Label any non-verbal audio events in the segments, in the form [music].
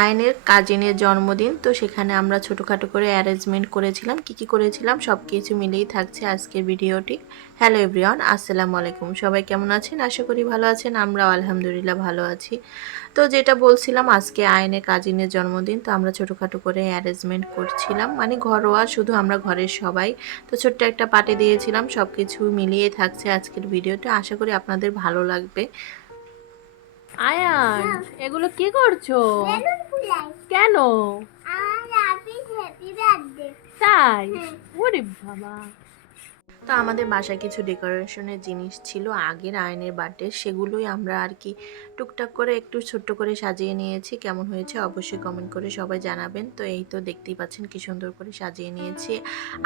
আয়নের কাজিনের জন্মদিন, তো সেখানে আমরা ছোটোখাটো করে অ্যারেঞ্জমেন্ট করেছিলাম। কি কি করেছিলাম? সব কিছু মিলেই থাকছে আজকের ভিডিওটি। হ্যালো এভরিওয়ান আসসালামু আলাইকুম। সবাই কেমন আছেন? আশা করি ভালো আছেন, আমরাও আলহামদুলিল্লাহ ভালো আছি। তো যেটা বলছিলাম, আজকে আয়নের কাজিনের জন্মদিন, তো আমরা ছোটোখাটো করে অ্যারেঞ্জমেন্ট করছিলাম। মানে ঘরোয়া, শুধু আমরা ঘরের সবাই। তো ছোট্ট একটা পার্টি দিয়েছিলাম সব কিছু মিলিয়ে থাকছে আজকের ভিডিওটা। আশা করি আপনাদের ভালো লাগবে। আয়ান এগুলো কি করছ? কেন? তাই? ওরে বাবা। তো আমাদের বাসায় কিছু ডেকোরেশনের জিনিস ছিল, আগের আয়নের বার্থডে সেগুলোই আমরা আর কি টুকটাক করে একটু ছোট্ট করে সাজিয়ে নিয়েছি। কেমন হয়েছে অবশ্যই কমেন্ট করে সবাই জানাবেন। তো এই তো দেখতেই পাচ্ছেন কি সুন্দর করে সাজিয়ে নিয়েছি।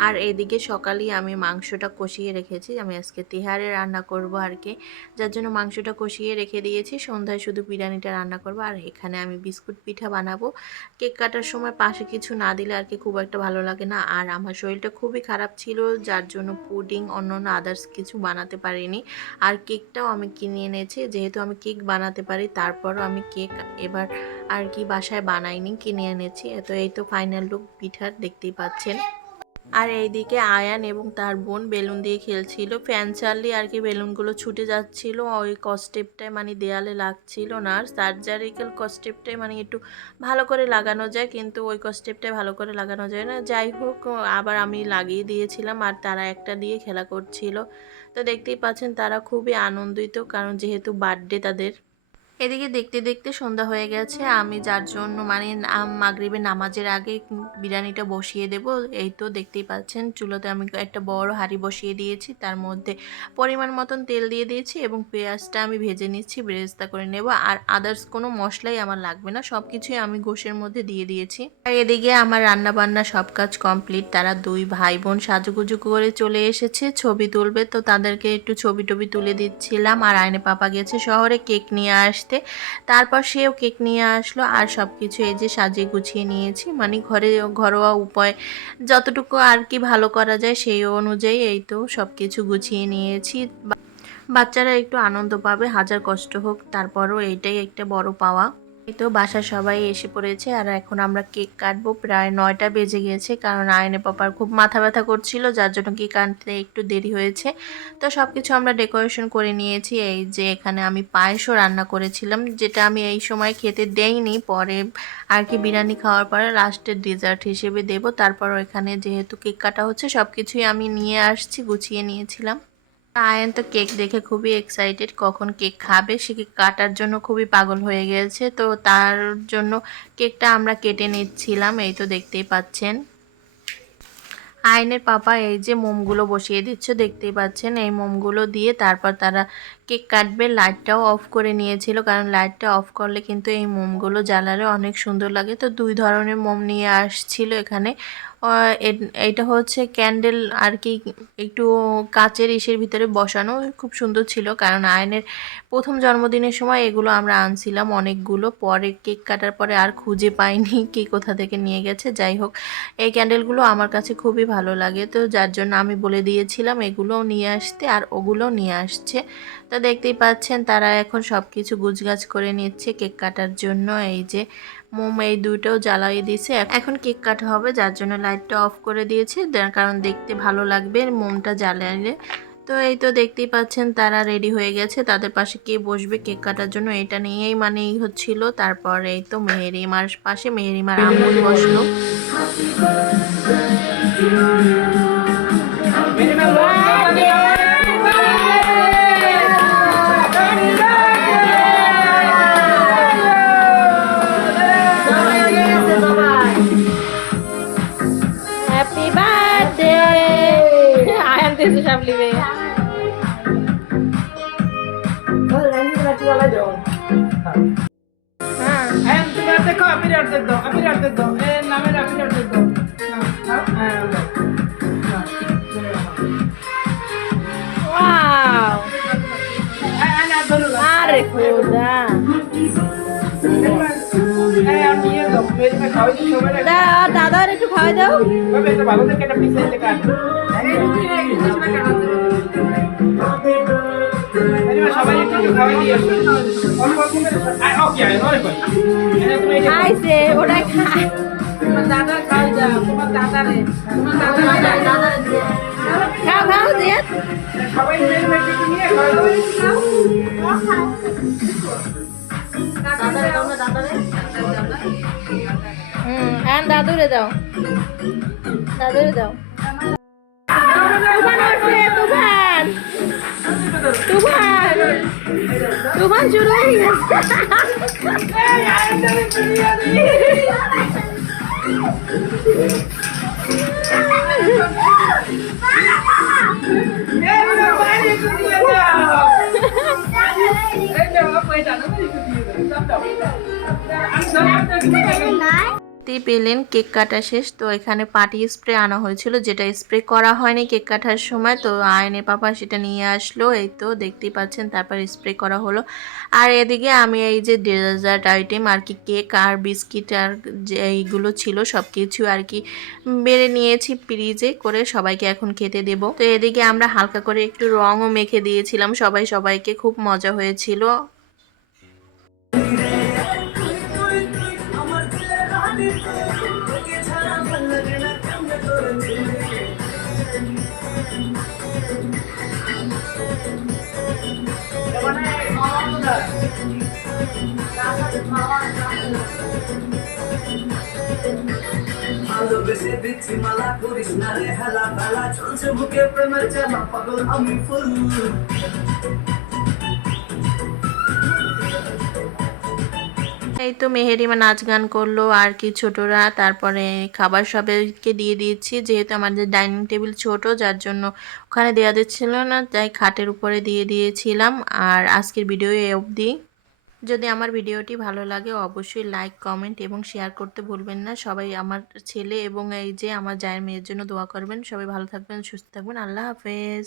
আর এদিকে সকালেই আমি মাংসটা কষিয়ে রেখেছি। আমি আজকে তিহারে রান্না করব আর কি। যার জন্য মাংসটা কষিয়ে রেখে দিয়েছি। সন্ধ্যায় শুধু বিরিয়ানিটা রান্না করব। আর এখানে আমি বিস্কুট পিঠা বানাবো। কেক কাটার সময় পাশে কিছু না দিলে আর কি খুব একটা ভালো লাগে না। আর আমার শরীরটা খুবই খারাপ ছিল, যার জন্য পুডিং অন্য অন্য আদার্স কিছু বানাতে পারিনি। আর কেকটাও আমি কিনে এনেছি, যেহেতু আমি কেক বানাতে পারি, তারপরও আমি কেক এবার আর কি বাসায় বানাইনি, কিনে এনেছি। তো এই তো ফাইনাল লুক পিঠার, দেখতেই পাচ্ছেন। আর এইদিকে আয়ান এবং তার বোন বেলুন দিয়ে খেলছিল। ফ্যান চাললে আর কি বেলুনগুলো ছুটে যাচ্ছিল। ওই কস্টেপটায় মানে দেয়ালে লাগছিল না আর সার্জারিক্যাল কস্টেপটাই মানে একটু ভালো করে লাগানো যায়, কিন্তু ওই কস্টেপটাই ভালো করে লাগানো যায় না। যাই হোক, আবার আমি লাগিয়ে দিয়েছিলাম আর তারা একটা দিয়ে খেলা করছিল। তো দেখতেই পাচ্ছেন তারা খুবই আনন্দিত, কারণ যেহেতু বার্থডে তাদের এদিকে দেখতে দেখতে সন্ধ্যা হয়ে গেছে। আমি যার জন্য মানে মাগরিবের নামাজের আগে বিরিয়ানিটা বসিয়ে দেব। এই তো দেখতেই পাচ্ছেন, চুলোতে আমি একটা বড় হাঁড়ি বসিয়ে দিয়েছি। তার মধ্যে পরিমাণ মতন তেল দিয়ে দিয়েছি এবং পেঁয়াজটা আমি ভেজে নিচ্ছি, বেরেস্তা করে নেব। আর আদার্স কোনো মশলাই আমার লাগবে না সব কিছুই আমি গোশের মধ্যে দিয়ে দিয়েছি। আর এদিকে আমার রান্না বান্না সব কাজ কমপ্লিট। তারা দুই ভাই বোন সাজুগুজু করে চলে এসেছে, ছবি তুলবে। তো তাদেরকে একটু ছবি টবি তুলে দিচ্ছিলাম। আর আয়নে পাপা গেছে শহরে, কেক নিয়ে আসতে। তারপর সেও কেক নিয়ে আসলো আর সব কিছু এই যে সাজিয়ে গুছিয়ে নিয়েছি। মানে ঘরে ঘরোয়া উপায় যতটুকু আর কি ভালো করা যায় সেই অনুযায়ী এই তো সব কিছু গুছিয়ে নিয়েছি। বাচ্চারা একটু আনন্দ পাবে, হাজার কষ্ট হোক, তারপরও এইটাই একটা বড় পাওয়া। তো বাসার সবাই এসে পড়েছে আর এখন আমরা কেক কাটবো। প্রায় নয়টা বেজে গেছে কারণ আয়নে পাপার খুব মাথা ব্যথা করছিল, যার জন্য কেক কাটতে একটু দেরি হয়েছে। তো সব কিছু আমরা ডেকোরেশন করে নিয়েছি। এই যে এখানে আমি পায়েসও রান্না করেছিলাম, যেটা আমি এই সময় খেতে দেইনি। পরে আর কি বিরিয়ানি খাওয়ার পরে লাস্টের ডেজার্ট হিসেবে দেব। তারপর এখানে যেহেতু কেক কাটা হচ্ছে সব কিছুই আমি নিয়ে আসছি, গুছিয়ে নিয়েছিলাম। আয়ন তো কেক দেখে খুবই এক্সাইটেড কখন কেক খাবে, সে কেক কাটার জন্য খুবই পাগল হয়ে গেছে, তো তার জন্য কেকটা আমরা কেটে নিচ্ছিলাম, এই তো দেখতেই পাচ্ছেন। আয়নের পাপা এই যে মোমগুলো বসিয়ে দিচ্ছে, দেখতেই পাচ্ছেন, এই মোমগুলো দিয়ে তারপর তারা কেক কাটবে, লাইটটাও অফ করে নিয়েছিল, কারণ লাইটটা অফ করলে কিন্তু এই মোমগুলো জ্বালালে অনেক সুন্দর লাগে। তো দুই ধরনের মোম নিয়ে আসছিল এখানে আহ, এ- এইটা হচ্ছে ক্যান্ডেল আর কি একটু কাচের ইসের ভিতরে বসানো খুব সুন্দর ছিল। কারণ আয়নের প্রথম জন্মদিনের সময় এগুলো আমরা আনছিলাম অনেকগুলো পরে কেক কাটার পরে আর খুঁজে পাইনি [laughs] কে কোথা থেকে নিয়ে গেছে। যাই হোক এই ক্যান্ডেলগুলো আমার কাছে খুবই ভালো লাগে। তো যার জন্য আমি বলে দিয়েছিলাম এগুলোও নিয়ে আসতে আর ওগুলোও নিয়ে আসছে। তো দেখতেই পাচ্ছেন তারা এখন সব কিছু গুছগাছ করে নিচ্ছে কেক কাটার জন্য। এই যে মোম এই দুইটাও জ্বালিয়ে দিয়েছে। এখন কেক কাটা হবে, যার জন্য লাইটটা অফ করে দিয়েছে। কারণ দেখতে ভালো লাগবে, মোমটা জ্বালালে তো এই তো দেখতেই পাচ্ছেন, তারা রেডি হয়ে গেছে। তাদের পাশে কে বসবে কেক কাটার জন্য, এটা নিয়েই মানে ই হচ্ছিল। তারপর এই তো মেহেরিমার পাশে মেহেরিমার আমুল বসল। আয়ান তেসে সব লিবে হ্যাঁ Ayan, তুমি অর্ধেক খাও, আপনি অর্ধেক দাও, আপনি অর্ধেক দাও। এ, নামের আপনি অর্ধেক দাও। দাদার একটু খাওয়াই দাও। খাইছে ওটা খায় দাদা খাই যাও তোমার দাদারে তোমার দাদা খাও। খাও খাওয়া হুম আর দাদুরে দাও। দাদুরে দাও। তুফান। তুফান। তুফান শুরু হয়ে গেছে। পেলেন কেক কাটা শেষ, তো এখানে পার্টি স্প্রে আনা হয়েছিল, যেটা স্প্রে করা হয়নি কেক কাটার সময়, তো আয়নে পাপা সেটা নিয়ে আসলো, এই তো দেখতেই পাচ্ছেন, তারপর স্প্রে করা হলো। আর এদিকে আমি এই যে ডেজার্ট আইটেম, আর কি কেক আর বিস্কিট আর যে এইগুলো ছিল সব কিছু আর কি বেড়ে নিয়েছি ফ্রিজে করে সবাইকে এখন খেতে দেব। তো এদিকে আমরা হালকা করে একটু রঙও মেখে দিয়েছিলাম, সবাই সবাইকে খুব মজা হয়েছিল। ভালোবেসে দিচ্ছি মালা, করিস না রে হেলা বেলা চলছে বুকে প্রেমের চেলা পাগল আমি ফুল। এই তো মেহেরিমা নাচ গান করল, আর কি ছোটরা। তারপরে খাবার সবাইকে দিয়ে দিয়েছি, যেহেতু আমাদের ডাইনিং টেবিল ছোট, যার জন্য ওখানে দেওয়া দিচ্ছিল না, তাই খাটের উপরে দিয়ে দিয়েছিলাম। আর আজকের ভিডিও এ অবধি। যদি আমার ভিডিওটি ভালো লাগে, অবশ্যই লাইক, কমেন্ট এবং শেয়ার করতে ভুলবেন না। সবাই আমার ছেলে এবং এই যে আমার জায়ের মেয়ের জন্য দোয়া করবেন। সবাই ভালো থাকবেন, সুস্থ থাকবেন। আল্লাহ হাফেজ।